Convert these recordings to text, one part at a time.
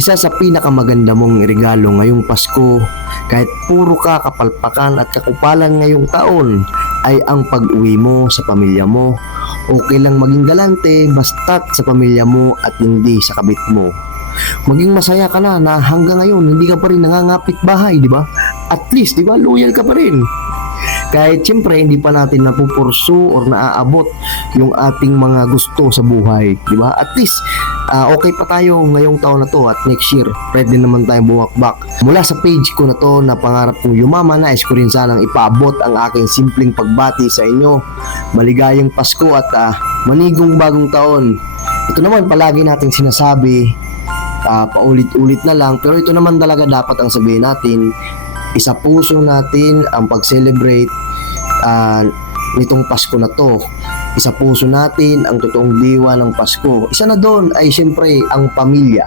Isa sa pinakamaganda mong regalo ngayong Pasko, kahit puro ka kapalpakan at kakupalan ngayong taon, ay ang pag-uwi mo sa pamilya mo. Okay lang maging galante basta't sa pamilya mo at hindi sa kabit mo. Maging masaya ka na hanggang ngayon hindi ka pa rin nangangapit bahay, di ba? At least, di ba, loyal ka pa rin. Kahit siyempre hindi pa natin napupursu or naaabot yung ating mga gusto sa buhay, di ba? At least okay pa tayo ngayong taon na to at next year pwede naman tayong bumakbak. Mula sa page ko na to na pangarap kong yumaman, nais ko rin sanang ipaabot ang aking simpleng pagbati sa inyo. Maligayang Pasko at manigong bagong taon. Ito naman palagi nating sinasabi, paulit-ulit na lang, pero ito naman talaga dapat ang sabihin natin. Isa puso natin ang pag-celebrate nitong Pasko na to. Isa puso natin ang totoong diwa ng Pasko. Isa na doon ay siyempre ang pamilya.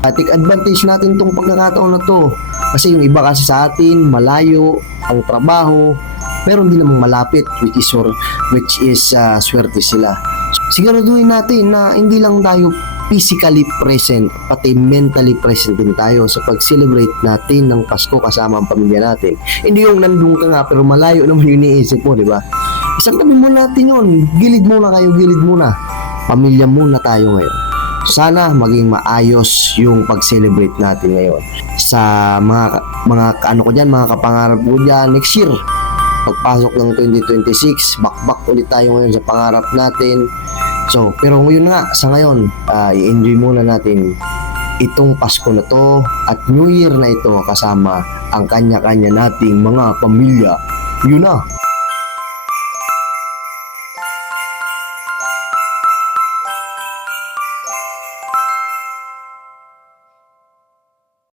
Take advantage natin tong pagkakataon na to. Kasi yung iba kasi sa atin, malayo ang trabaho, pero hindi naman malapit, which is swerte sila. Siguraduhin natin na hindi lang tayo physically present, pati mentally present din tayo sa pag-celebrate natin ng Pasko kasama ang pamilya natin. Hindi yung nandun ka nga pero malayo naman yung iniisip mo, di ba? Isang tabi muna natin yun. Gilid muna kayo, gilid muna. Pamilya muna tayo ngayon. Sana maging maayos yung pag-celebrate natin ngayon. Sa mga mga kapangarap ko dyan, next year, pagpasok ng 2026, bakbak ulit tayo ngayon sa pangarap natin. So, pero ngayon nga, sa ngayon, i-enjoy muna natin itong Pasko na to at New Year na ito kasama ang kanya-kanya nating mga pamilya. Yun na!